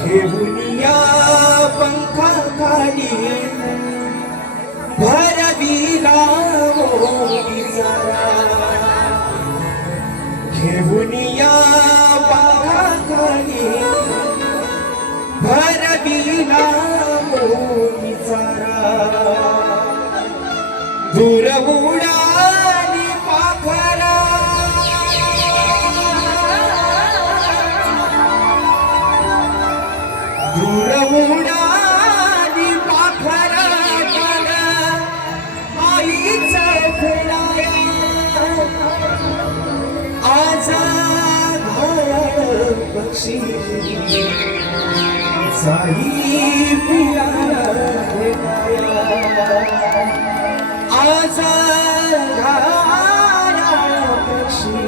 घेऊनिया पंखा खाली भरविला मोगीचा घेऊनिया पंखा खाली भरविला मोगीचा दूर उडाली पाखरा दूर उडाली पाखरा आईचा फुलाया आजा घायल पक्षी साई पिया आजा घायल पक्षी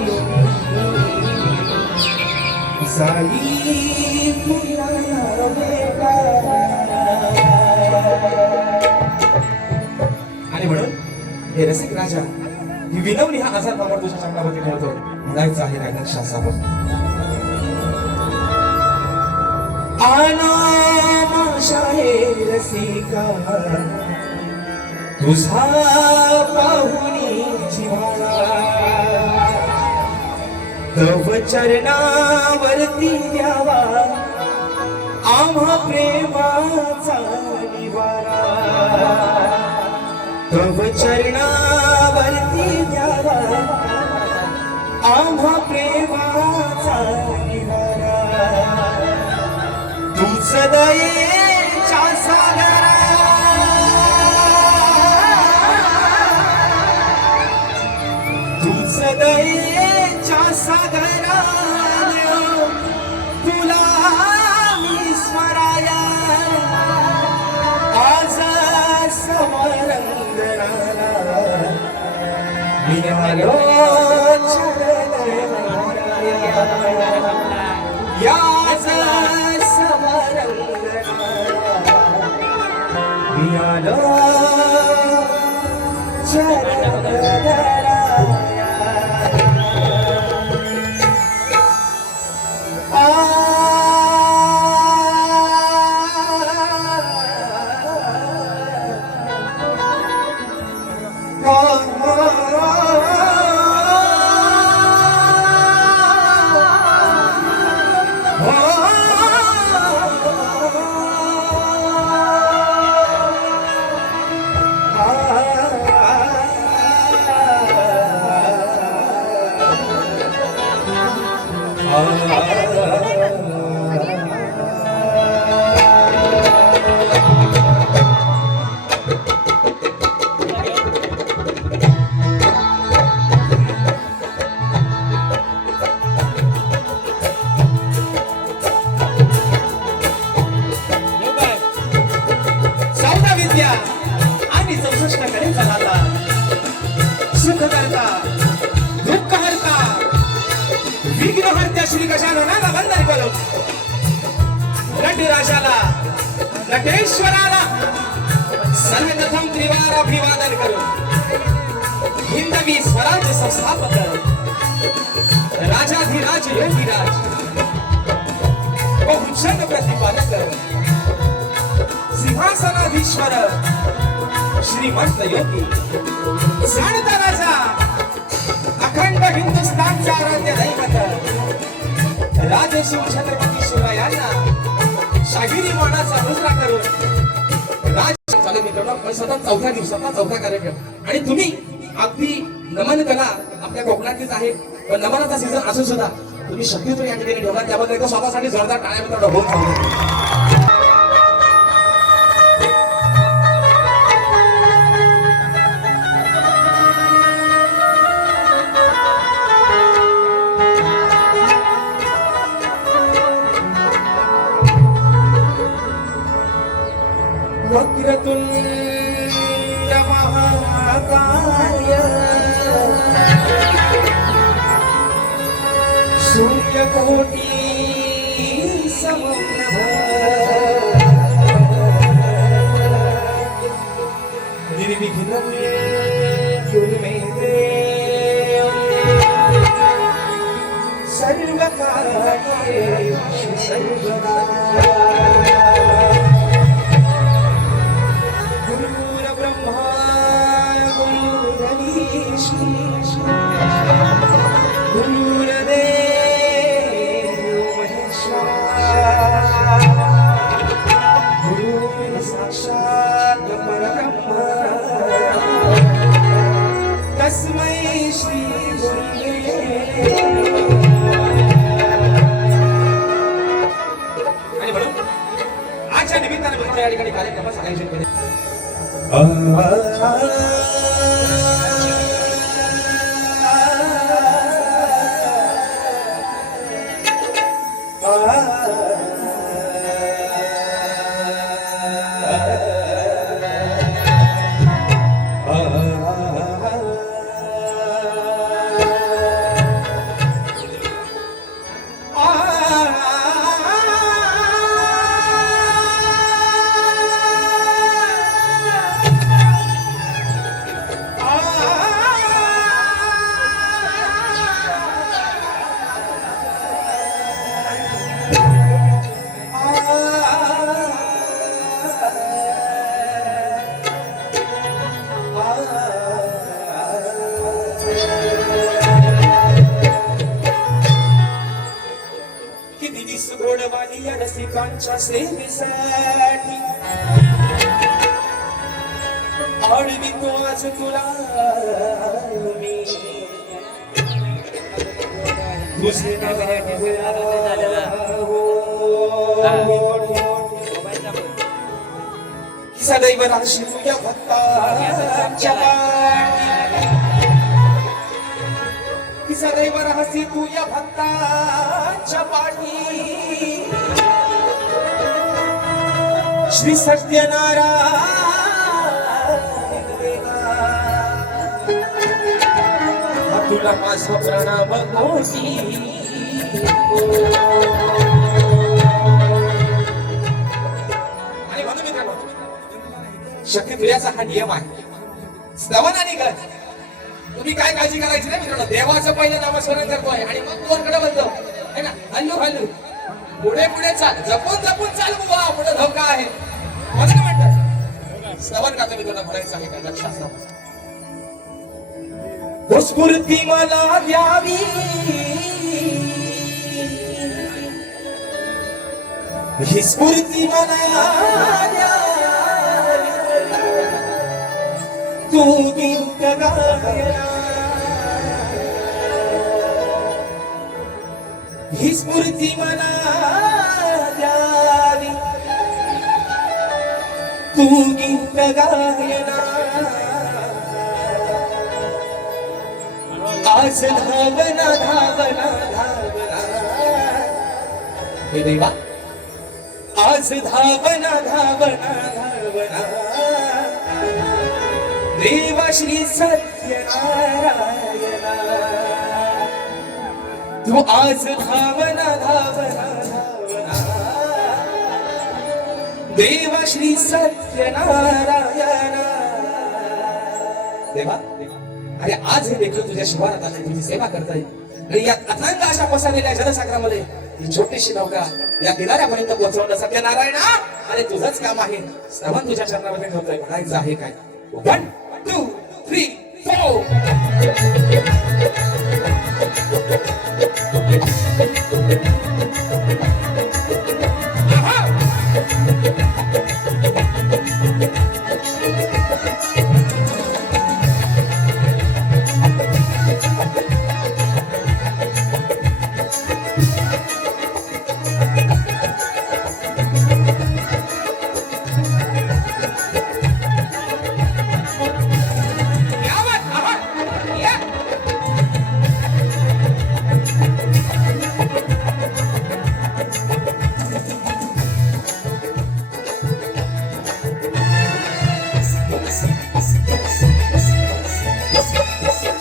साई पिया आणि म्हणून हे रसिक राजा ही विनवणी हा आजार पामर तुझ्या चमडावरती ठेवतो जायचं आहे रायगड शासावर आना माशाहे रसिका तुझा पाहुणी जिव्हाळा तव चरणावरती द्यावा आम्हा प्रेमाचा निवारा तव चरणावरती द्यावा आम्हा प्रेमाचा निवारा तूच दयेच्या सागरा विनालो याच समरंग विनालो आणि 64 कडे चालता सुख करता दुःख हरता विघ्न हरत्या श्री गजाननाला वंदन करू नटराजाला नटेश्वराला सर्वप्रथम त्रिवार अभिवादन करू हिंदवी स्वराज्य संस्थापक राजाधिराज योगीराज बहुजन प्रतिपादक सिंहासनाधीश्वर श्रीमंत योगी जाणता राजा अखंड हिंदुस्थानचा आराध्य दैवत राजशिव छत्रपती शिवरायांना शाहिरी मानाचा मुजरा करून राज चालू मित्रांनो सतत चौथ्या दिवसाचा चौथा कार्यक्रम आणि तुम्ही अगदी नमन कला आपल्या कोकणातलीच आहे पण नमनाचा सीझन असून सुद्धा तुम्ही शक्यतो या ठिकाणी ठेवला त्याबद्दल एकदा स्वतःसाठी जोरदार टाळ्या मित्रांनो होत थांबले वक्रतुंड महाकाय सूर्यकोटि समप्रभ निर्विघ्नं कुरु मे देव सर्वकार्येषु सर्वदा आजच्या निमित्ताने या ठिकाणी कार्यक्रमाचं आयोजन केले गोडवाली रसिकांच्या सेवेसाठी आडवितो आज तुला मी तुझे सदैव राशी तुझ्या भक्तांच्या पाठी सदैव राहसी तुझ्या भक्तांच्या पाठी श्री सत्यनारायण तुला माझा प्रणाम कोटी आणि म्हणून मित्रांनो शक्तिप्रियाचा हा नियम आहे श्रवण आणि गज तुम्ही काय काळजी करायची नाही मित्रांनो देवाचं पहिलं नामस्मरण करतोय आणि मग कोणकडे बोलतो है ना हल्लू हल्लू पुढे पुढे चाल जपून जपून चाल बुवा पुढे धोका आहे म्हणून म्हणतात श्रवण करतो मी तुला म्हणायचं आहे काय लक्षात ठेवा स्फूर्ती मला द्यावी ही स्फूर्ती मला तू गीत गायना ही स्फूर्ती मला द्यावी तू गीत गायना आज धावना धावना धावना हे देवा आज धावना धावना धावना देवा श्री सत्यनारायणा तू आज धावना धावना धावना देवा श्री सत्यनारायणा देवा अरे आज हे देखील तुझ्या शिवारात आले तुझी सेवा करता येईल आणि या अथांग अशा पसरलेल्या जनसागरामध्ये ही छोटीशी नौका या किनाऱ्यापर्यंत पोहोचवणं सत्यनारायणा अरे तुझंच काम आहे श्रवण तुझ्या चरणामध्ये ठेवतोय म्हणायचं आहे काय 1 2 3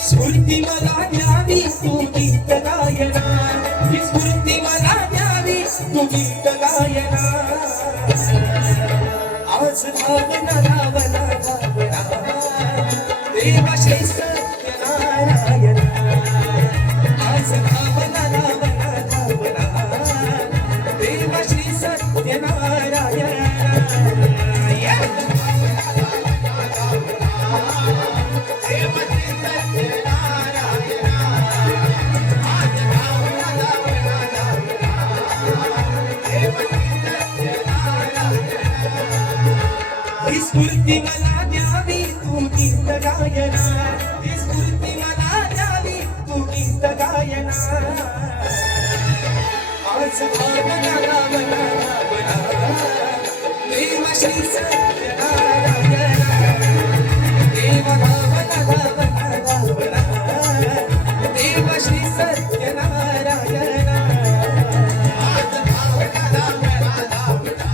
स्फूर्ती मला द्यावी तू गीत गायना ही स्फूर्ती मला द्यावी तू गीत गायना आज धावना धावना धावना देवा श्री सत्यनारायणा आज धावना धावना धावना देवा श्री सत्यनारायणा स्फूर्ती मला द्यावी तू गीत गायना ही स्फूर्ती मला द्यावी तू गीत गायना आज धावना धावना धावना देवा श्री सत्यनारायणा देवा धावना धावना धावना देवा श्री सत्यनारायणा आज धावना धावना धावना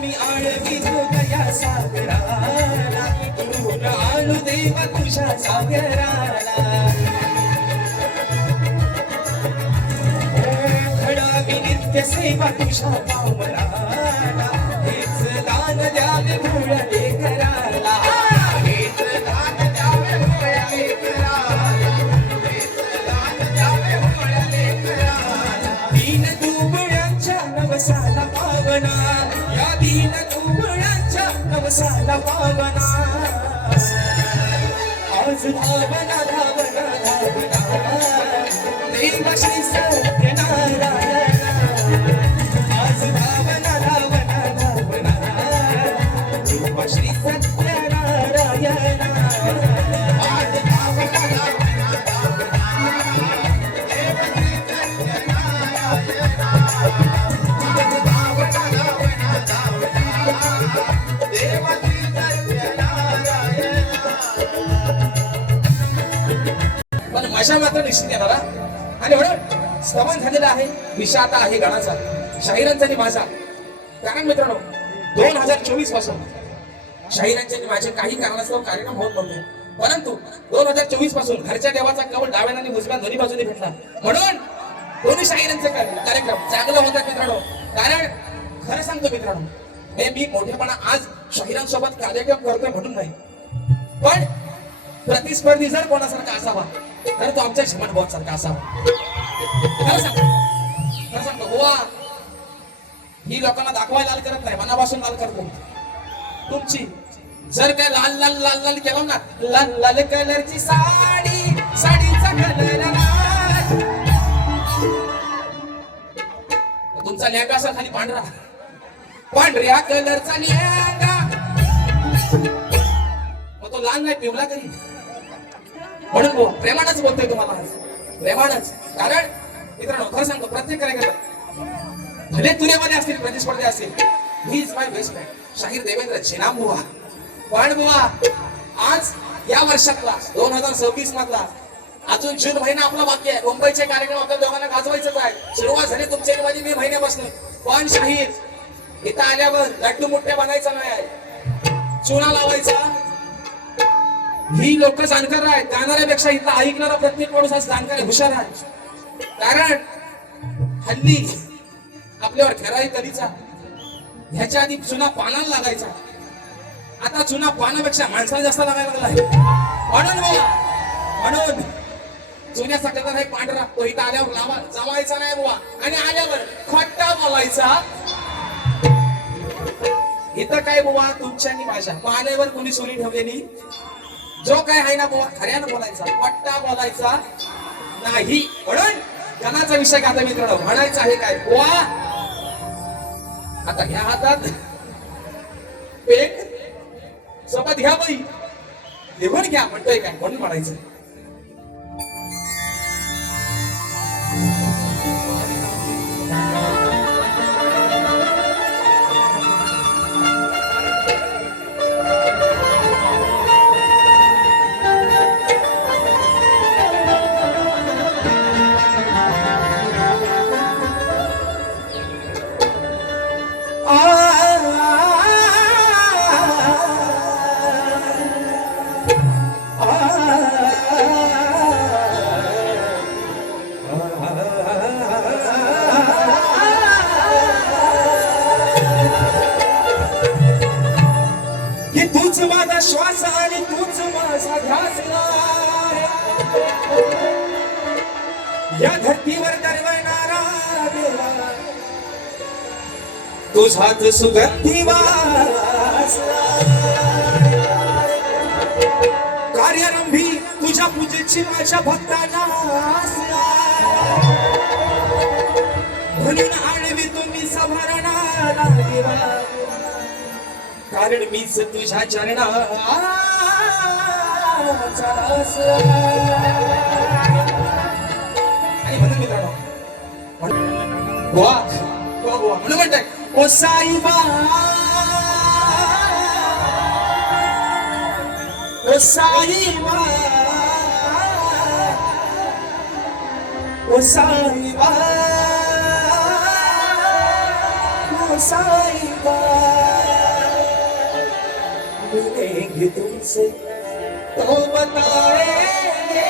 मी आळवी तुझ्या सागराला तुला आणू देवा तुझ्या सागराला खडावी नित्य सेवा तुझ्या पावराला हेच दान द्यावे भोळ्या लेकराला हेच दान द्यावे भोळ्या लेकराला हेच दान द्यावे भोळ्या लेकराला दीन दुबळ्यांच्या नवसाला पावना या दीन दुबळ्यांच्या नवसाला पावना आज धावना धावना धावना देवा श्री सत्यनारायणा आज धावना धावना धावना अशा मात्र निश्चित येणार हा. आणि म्हणून स्तवन झालेला आहे, विषाता आहे गणाचा, शाहिरांचा आणि माझा. कारण मित्रांनो 2024 पासून शाहिरांचे आणि माझे काही कारणास्तव कार्यक्रम होत नव्हते, परंतु 2024 पासून घरच्या देवाचा कवळ डाव्याला आणि उजव्या दोन्ही बाजूने भेटला, म्हणून दोन्ही शाहिरांचे कार्यक्रम चांगले होतात मित्रांनो. कारण खरं सांगतो मित्रांनो, हे मी मोठेपणा आज शाहिरांसोबत कार्यक्रम करतोय म्हणून नाही, पण प्रतिस्पर्धी जर कोणासारखा असावा तर तो आमच्या श्रीमंत भाऊ सारखा असावा. खरं सांगतो गोवा ही लोकांना दाखवायला लाल करत नाही, मनापासून लाल करतो. तुमची जर काय लाल लाल लाल लाल केलं ना, लाल लाल कलरची साडी, साडीचा कलर लाल, तुमचा लेहंगा असा खाली पांढरा, पांढऱ्या कलरचा लेहंगा, मग तो लाल नाही पिवला करी. म्हणून प्रेमानच बोलतोय तुम्हाला आज, प्रेमानच. कारण मित्रांनो खरं सांगतो, प्रत्येक कार्यक्रमात भले तुरेमध्ये असतील, प्रतिस्पर्धी असतील, he is my best friend शाहीर देवेंद्र झेनाम बुवा. पण बुवा आज या वर्षातला 2026 मधला अजून जून महिना आपला बाकी आहे. मुंबईचे कार्यक्रम आपल्या दोघांना गाजवायचंच आहे. सुरुवात झाली तुमच्या माझी मे महिन्यापासून. पण शाहीर इथं आल्यावर लड्डू मुठ्ठे बनायचा नाही, चुना लावायचा. ही लोक जाणकार आहेत, गाणाऱ्यापेक्षा इथं ऐकणारा प्रत्येक माणूस आज जाणकार आहे, हुशार आहे. कारण हल्ली आपल्यावर खेराई कधीचा, ह्याच्या आधी चुना पानाला लागायचा, आता चुना पानापेक्षा माणसाला जास्त लागायला लागला. म्हणून चुन्याचा कलर आहे पांढरा, तो इथं आल्यावर जमायचा नाही बुवा, आणि आल्यावर खट्टा बोलायचा. इथं काय बुवा तुमच्या आणि माझ्या पाण्यावर कोणी सोनी ठेवलेली, जो काय आहे ना बुवा खऱ्यानं बोलायचा, पट्टा बोलायचा नाही. म्हणून गणाचा विषय का आता मित्रांनो म्हणायचा आहे काय बुवा, आता ह्या हातात पेन सोबत घ्या बाई, लिहून घ्या म्हणतोय काय, म्हणून म्हणायचं. तूच माझा श्वास आणि तूच माझा ध्यास, या धरतीवर दरवळणारा देवा, तुझाच सुगंधी वास, कार्यारंभी तुझ्या पूजेची माझ्या भक्तांना, म्हणून आणवी तुम्ही सभारणाला देवा, कारण मीच तुझ्या चरणाचा रस. आणि म्हणून मित्रांनो म्हणून म्हणताय ओ साईबा, ओ साईबा, ओ साईबा, ओ साईबा, मिलेंगे तुमसे तो बताएंगे,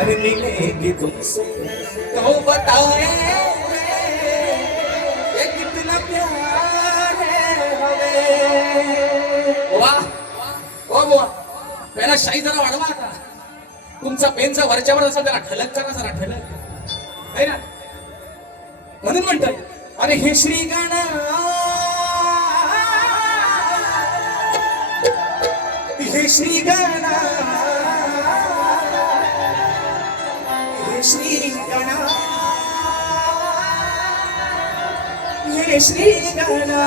अरे मिलेंगे तुमसे तो बताएंगे, ये कितना प्यार है हमें. वाह ओ बुवा, पहिला शाही जरा वाढवा आता, तुमचा पेनचा वरच्यावर असेल जरा ठळक करा, जरा ठळक आहे ना. म्हणून म्हणतोय अरे हे श्री गाणं, हे श्री गणा, हे श्री गणा, हे श्री गणा,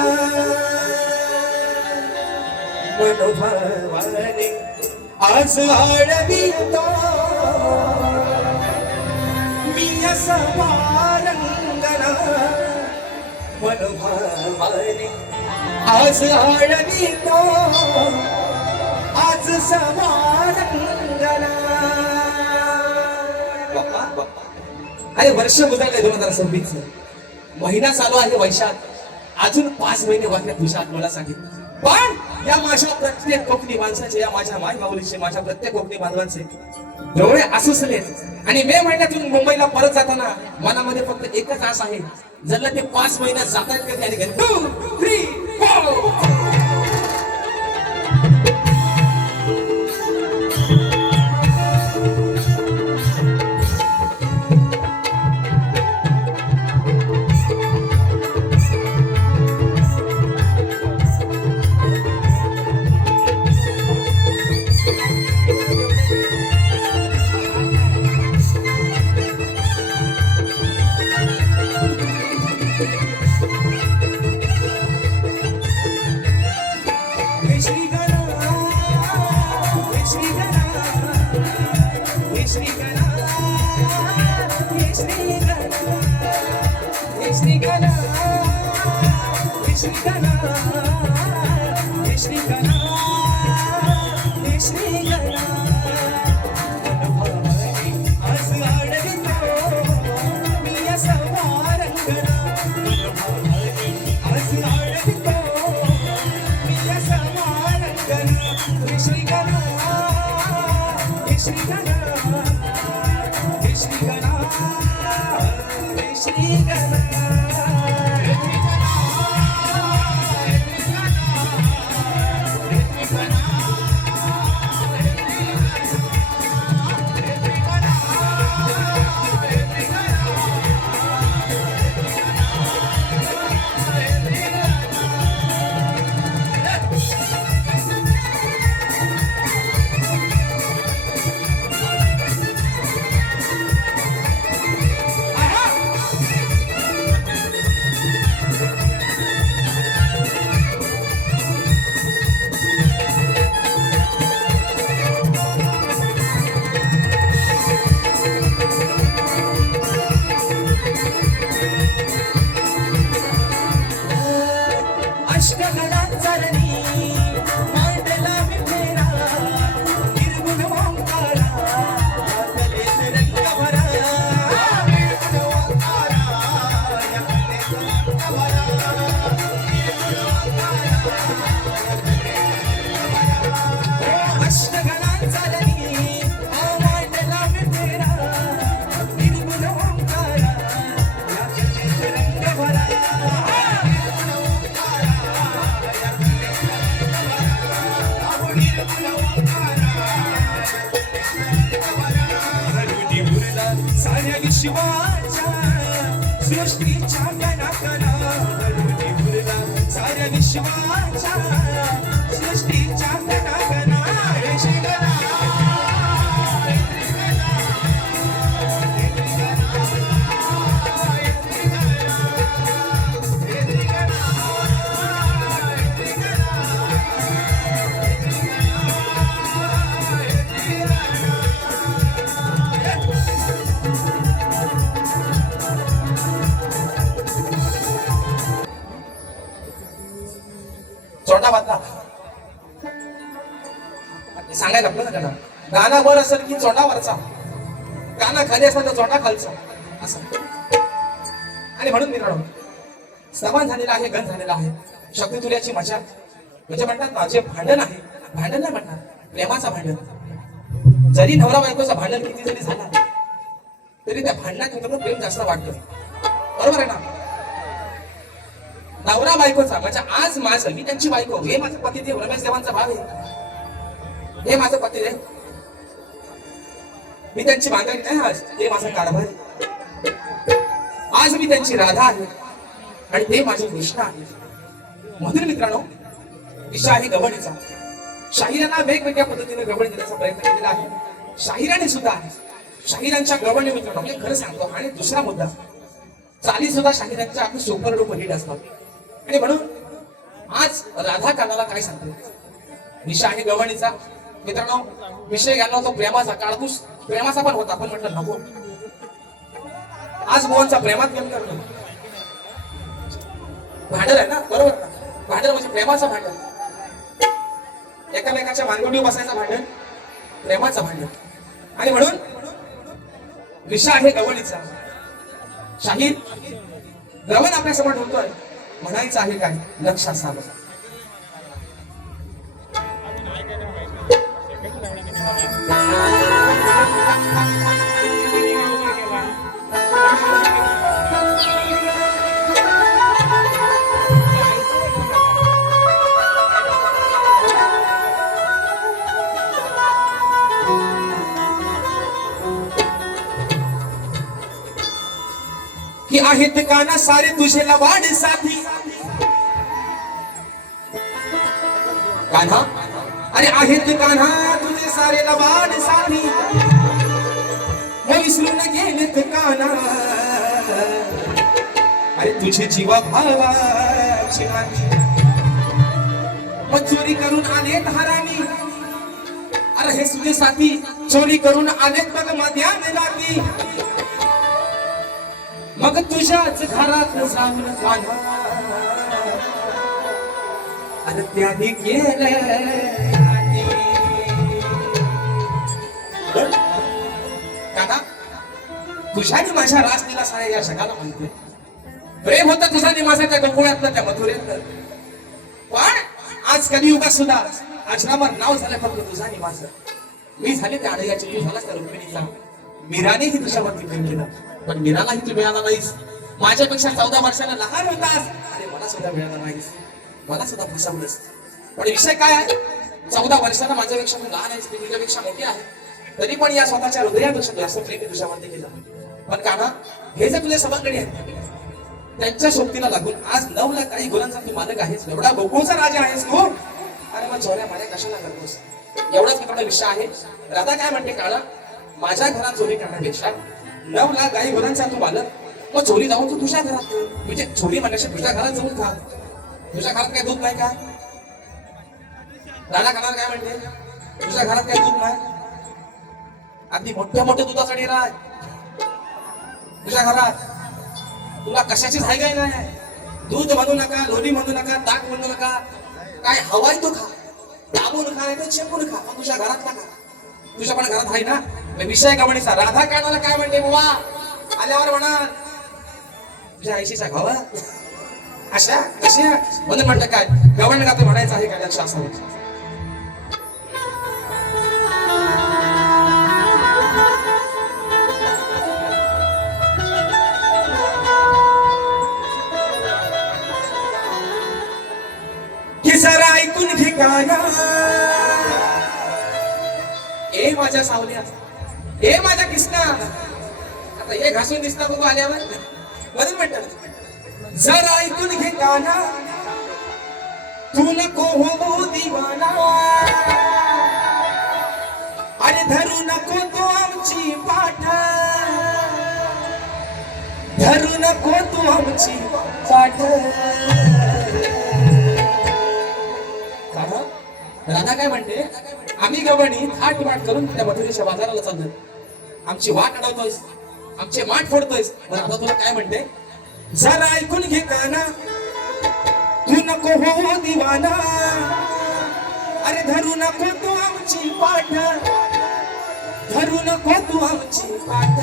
मनोभावाने आज आळवितो मी असा पारंगणा, मनोभावाने आज आळवितो, आज आज समारंगना. अरे वर्ष गुजरले 2026. महिना चालू आहे वैशाख. अजून 5 महिने वाटले तुझ्या मला सांगितलं. पण या माझ्या प्रत्येक कोकणी माणसाचे, या माझ्या माय माऊलीचे, माझ्या प्रत्येक कोकणी बांधवांचे डोळे आसुसले. आणि मे महिन्यातून मुंबईला परत जाताना मनामध्ये फक्त एकच आस आहे, जर ते 5 महिन्यात जातात का त्याने 2, 3, 4. साऱ्या विश्वाच्या सृष्टीच्या कणाकणा, साऱ्या विश्वाच्या सृष्टीच्या कणाकणा. चोंडा बांधला सांगायला लागलं ना त्यांना, गाणं वर असेल की चोंडा वरचा, गाणं खाली असेल तर चोंडा खालचा असं. आणि म्हणून मित्रांनो, समान झालेला आहे, गण झालेला आहे शक्ती तुल्याची मजा. म्हणजे म्हणतात ना, जे भांडण आहे, भांडण नाही म्हणणार, प्रेमाचा भांडण. जरी नवरा बायकोचा भांडण किती जरी झाला तरी त्या भांडणात मित्रांनो प्रेम जास्त वाटतं. बरोबर आहे ना? नवरा बायकोचा म्हणजे आज माझं, मी त्यांची बायको, हे माझं पतिदेव रमेश देवांचा भाव आहे, हे माझं पतिदेव, मी त्यांची बांधणी नाही आज, हे माझा कारभार. आज मी त्यांची राधा आहे आणि ते माझे कृष्ण आहे. म्हणून मित्रांनो, विषय आहे गवळीचा. शाहिरांना वेगवेगळ्या पद्धतीने गवळी देण्याचा प्रयत्न केलेला आहे. शाहिराने सुद्धा शाहिरांच्या गवळणी मित्रांनो, म्हणजे खरं सांगतो. आणि दुसरा मुद्दा, चाली सुद्धा शाहिरांच्या अगदी सुपर डुपर हिट असतात. आणि म्हणून आज राधा कानाला काय सांगते, विषय आहे गवळणीचा. मित्रांनो, विषय घालला होता प्रेमाचा, काळतूस प्रेमाचा पण होता, पण म्हटलं नको. आज मोहनचा प्रेमात गेम करतो. भांडर आहे ना, बरोबर ना? भांडर म्हणजे प्रेमाचा भांडर. एकामेकाच्या मानगुटीवर बसायचं भांडण, प्रेमाचं भांडण. आणि म्हणून विषय आहे गवळीचा. शाहीर गवळ आपल्या समोर ठेवतोय, म्हणायचं आहे काय, लक्ष असावं. की आहेत काना सारे तुझे लवाड साथी. कान्हा, अरे आहेत कान्हा तुझे सारे लवाड साथी, विसरून गेलेत काना अरे तुझे जीवा भावाची नाती. मग चोरी करून आलेत हरामी, अरे हे तुझे साथी चोरी करून आलेत बघ मध्यान राती. मग तुझ्याच घरात जाऊन कान्हा अरे त्याने केलं. काका तुझ्याने माझ्या रासलीला साऱ्या या जगाला म्हणते. प्रेम होतं तुझा निवासा त्या गोकुळातलं, त्या मथुरेतलं. पण आज कलियुगात सुद्धा अजरामर नाव झालं फक्त तुझा निवास. मी झाले त्या आडयाची, तू झालास त्या रुक्मिणीचा. मीरानेही तुझ्यावरती प्रेम केलं, पण मीरालाही तू मिळाला नाहीस. माझ्यापेक्षा 14 वर्षाला लहान होतास, अरे मला सुद्धा मिळाला नाहीस, मला सुद्धा फसवलंस. पण विषय काय आहे, 14 वर्षाला माझ्यापेक्षा तू लहान आहेस, मी तुझ्यापेक्षा मोठी आहे, तरी पण या स्वतःच्या हृदयापेक्षा जास्त प्रेम तुझ्यावरती केलं. पण काना हे जे तुझे सभाकडे आहेत, त्यांच्या सोबतीला लागून आज 9 लाख काही गुलांचा तू मालक आहेस, एवढा गोकुळचा राजा आहेस तू. अरे मग चोऱ्या माऱ्या कशाला करतोस? एवढाच आपला विषय आहे. राधा काय म्हणते, काळा माझ्या घरात चोरी करण्यापेक्षा 9 लाख गाई गुलांचा तू मालक, मग चोरी जाऊन तू तुझ्या घरात, म्हणजे चोरी म्हणण्याशी तुझ्या घरात जाऊन खा. तुझ्या घरात काय दूध नाही का? राधा कानार काय म्हणते, तुझ्या घरात काय दूध नाही? अगदी मोठ्या मोठ्या दुधाचा डेरा आहे तुझ्या घरात, तुला कशाचीच हाय काय नाही. दूध म्हणू नका, लोणी म्हणू नका, ताक म्हणू नका, काय हवाय तो खा, दाबून खा नाही तर चेपून खा, पण तुझ्या घरात नका. तुझ्या पण घरात आहे ना. विषय गवणीचा. राधा कानाला काय म्हणते, बाबा आल्यावर म्हणा तुझ्या आईशीचा घावा अशा कशा म्हणून म्हटलं काय गवण गातो म्हणायचं आहे काय, लक्ष असावं. की जरा ऐकून घे गाणं, ए माझ्या सावल्या, ए माझ्या किसना, आता हे घासून दिसता बघू आल्यावर. म्हणून म्हणतात जरा ऐकून घे गाणं, तू नको हो दिवाना, अरे धरू नको तू आमची पाठ, धरू नको तू आमची पाठ. राधा काय म्हणते, आम्ही गवणी थाट वाट करून त्या मथुरेच्या बाजाराला चाललोय, आमची वाट अडवतोयस, आमचे माठ फोडतोयस. राधा तुला काय म्हणते, जरा ऐकून घे काना, तू नको हो दिवाना, अरे धरू नको तू आमची पाठ, धरू नको तू आमची पाठ.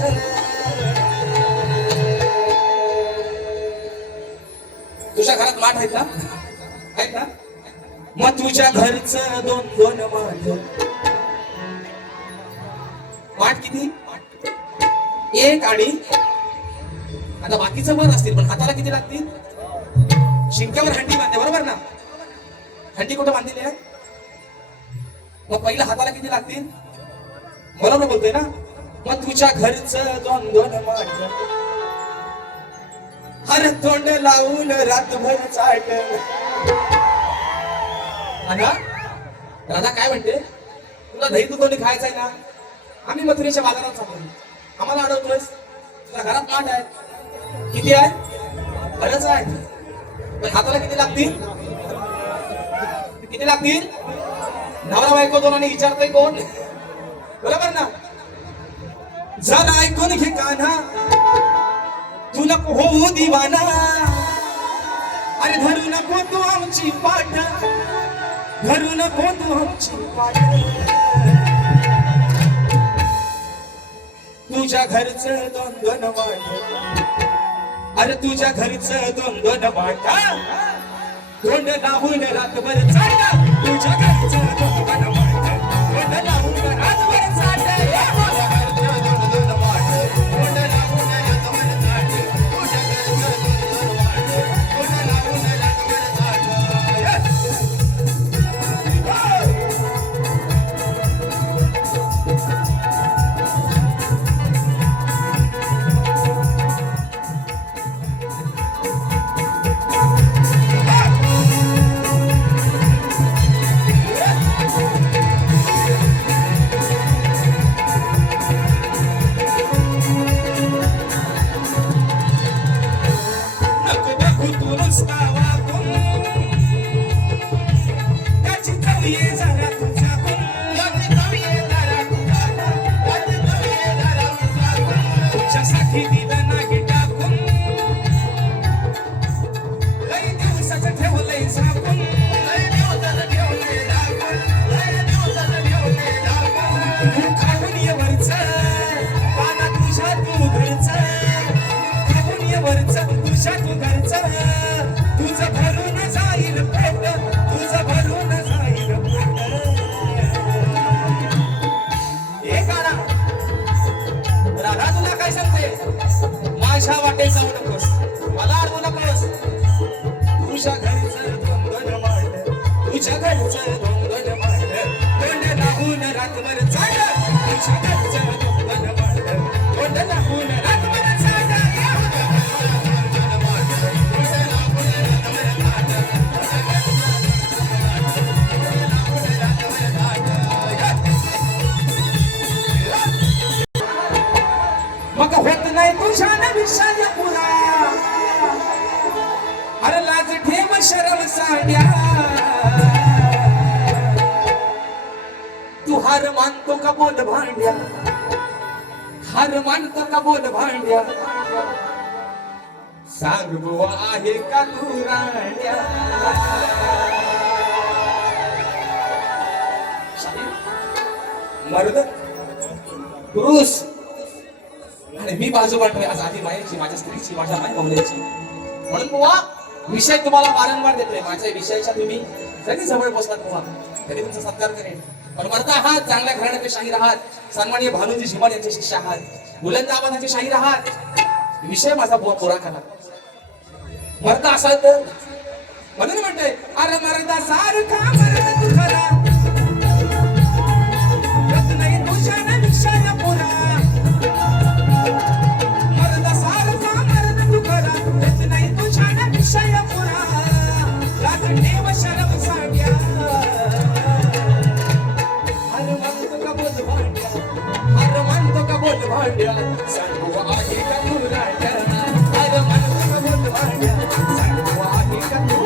तुझ्या घरात माठ आहेत का? आहेत ना? मग तुझ्या घरचं 2-2 माठ किती? 1 आणि आता बाकीचं वर असतील, पण हाताला किती लागतील? शिंक्यावर हंडी बांधते, बरोबर ना? हंडी कुठं बांधलेली आहे? मग पहिल्या हाताला किती लागतील? बरोबर बोलतोय ना? मग तुझ्या घरचं 2-2 माठ, हर तोंड लावून रातभर चाट. राधा काय म्हणते, तुला दही दुधोनी खायचंय ना, आम्ही मथुरेच्या बाजारात चाललो, आम्हाला अडवतोयस. तुझ्या घरात माठ आहे, किती आहे? बरंच आहे, पण हाताला किती लागतील? किती लागतील? नवरा बायको दोनांनी विचारतोय कोण? बरोबर ना? जरा ऐकून घे कान्हा, तू नको हो दिवाना, अरे धरू नको तू आमची पाठ, घरू नको तू आमची वाट. तुझ्या घरचं दोन दोन वाट, अरे तुझ्या घरचं दोन दोन वाट, तोंड लावून रातभर चाट. तुझ्या घरचं दोन दोन वाट, तोंड लावून रातभर चाट. तुझ्या घरचं दोन दोन वाट, तोंड लावून रातभर चाट. तुझ्या घरचं दोन दोन वाट, तोंड लावून रातभर चाट. नको बघू तू नुसता वाकून, त्याची चव ये जरा तुझ्या गुण. त्याची चव ये जरा तुझ्या गुण. त्याची चव ये जरा तुझ्या गुण. तुझ्यासाठी दिलं नाही टाकून, लई दिवसाचं ठेवलंय झाकून. लई दिवसाचं ठेवलंय झाकून. लई दिवसाचं ठेवलंय झाकून. तू खाऊन ये वरचं, पाना तुझ्या तू घरचं. खाऊन ये वरचं, तुझ्या तू घरचं. तुझं भरून जाईल पोट, तुझं भरून जाईल पोट. हे गाणं राधा तुला काय सांगते, माझ्या वाटे जाऊ नकोस, मला अडवू नकोस. तुझ्या घरचं दोन दोन वाट, तुझ्या घरचं दोन दोन वाट, तोंड लावून रातभर चाट. तुझ्या घरचं दोन दोन वाट, तोंड लावून रातभर चाट. मग होत नाही तुझ्या विषय पुरा, अरे लाज ठेव शरम सांड्या. तू हार मानतो का बोल भांड्या, हार मानतो का बोल भांड्या. सांग बुवा आहे का तू रांड्या. मर्द पुरुष आणि मी बाजू वाटतोय आज आधी मायेची, माझ्या स्त्रीची, माझ्या माय पाहुण्याची. म्हणून बुवा विषय तुम्हाला वारंवार देतोय. माझ्या विषयाच्या तुम्ही जरी जवळ बसलात बुवा तरी तुमचा सत्कार करेन. पण मर्द आहात, चांगल्या घराण्याचे शाहीर आहात, सन्माननीय भानुजी झिमर यांचे शिष्य आहात, बुलंद आवाजाचे शाहीर आहात. विषय माझा बुवा कोरा करा. मर्द असाल तर म्हणून म्हणतोय, अरे मर्दा सारखा मर्द तू खरा, होत नाही तुझ्या विषय पुरा. मर्दा सारखा मर्द तू खरा, होत नाही तुझ्या विषय पुरा. लाज ठेव शरम सांड्या. हर मानतो का बोल भांड्या, हर मानतो का बोल भांड्या. सांगू आहे का तू रांड्या, हर मानतो का बोल भांड्या. सांगू आहे का तू